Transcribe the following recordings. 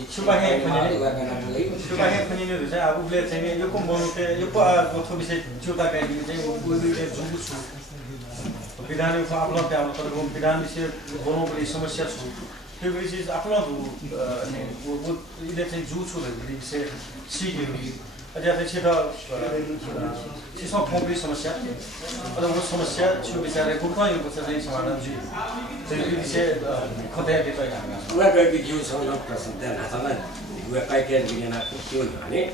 Supaya penyanyi saya aku lihat saya ini kok mau ke itu aku bisa cerita kayak gini saya mau lihat jumbo su pilihan itu upload ya kalau pilihan bisa bono beli समस्या su itu bisa upload वो इधर से juice हो रही है जिसे सीखे अजय से सीधा चीज़ों को भी समस्या और वो समस्या जो बेचारे को कहीं कुछ नहीं समाधान जी तो इसे खुद है कि तो यहाँ वो कहीं भी जूस हो ना प्रसिद्ध है ना समझ वो कहीं के लिए ना कुछ क्यों नहीं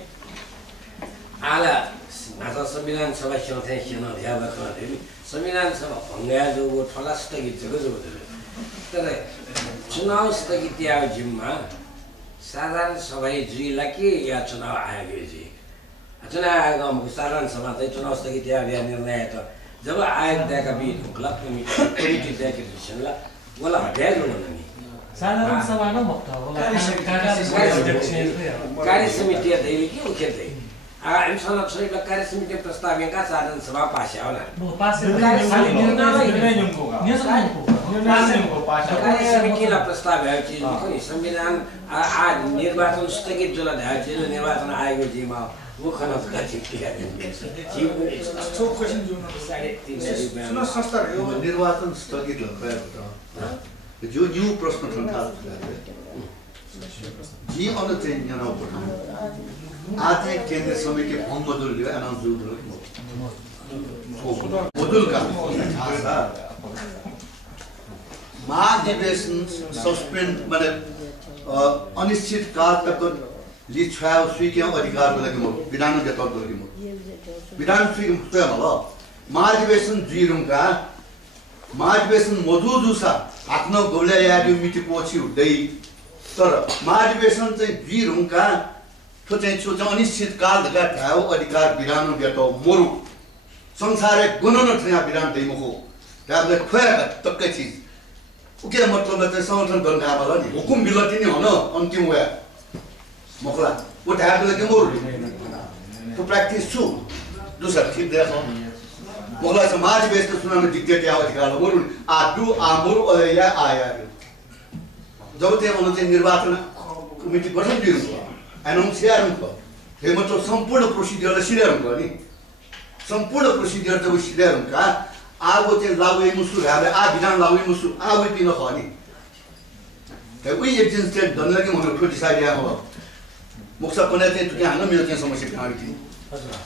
आला ना तो संविधान सभा चलते हैं क्यों ना ध्यान रखना है संविधान सभा पंगाल जो वो थोड़ा स्थगित जगह जो होते हैं तर चुनाव स्थगित या जिम्मा साधारण सभा जुईला कि या चुनाव आयोग जी चुनाव आयोग हमको साधारण सभा तो चुनाव स्थगित या निर्णय तो जब आयोग देखा भी क्लब कमिटी देखा डिसीजन ला वाला हटाया जो नहीं साधारण सभा ना मत हो कार्य समिति है देवी की उचित है इन सालों से कार्य समिति प्रस्ताव का साधारण सभा पास है ना पास कार्य समिति ला प्रस्ताव है चीज को संविधान आज निर्वाचन स्थगित जो है चीज निर्वाचन आयोग जी में वो खाना का चिट्ठी है सो क्वेश्चन जो सुनो संस्था निर्वाचन स्थगित भएको जो न्यू प्रश्न ठन्डा जी अन चाहिँ यहाँ आज केन्द्र समिति फर्म बदल अनाउन्स बदल का महाधिवेशन सस्पेंड माने अनिश्चित काल तक लिछाव स्वीकृत अधिकार लागि म विधान देतक लागि म विधान स्वीकृत होला महाधिवेशन जिरुङका महाधिवेशन मधुजुसा आफ्नो गोले यादि मिति पछि हुँदै तर महाधिवेशन चाहिँ जिरुङका तो चाहिँ अनिश्चित काल का ठाव अधिकार विधान देतो मोरु संसार गुणन ठया विधान दैमको त्याबले खोया तक्कै चीज उके मतलब चाहिँ समर्थन गर्न आबला नि हुकुम बिलति नि हो अन्तिम वे मखला वो ठाव लगे मोरु तो प्र्याक्टिस छु दूसरा ठीक देखो मखला से महाधिवेशन सुनाउन डिक्टेट या अधिकार मोरु आ दु आ मोरु या आया जब चाहिँ निर्वाचन कमिटी गठन दिनु अनाउन्स यारुको हे मतलब सम्पूर्ण प्रोसिडियर सिर्यारुको नि सम्पूर्ण प्रोसिडियर जब सिर्यारुका आगो चाहिँ लागुइ मुसु हाले आ विधान लागुइ मुसु आ वे पिन खनि त उइ एजेन्ट चाहिँ दनलगे मनो खोटि साइड या हो मुक्सा पनि चाहिँ तुके हान्न मेरो चाहिँ समस्या खाडी थियो हजुर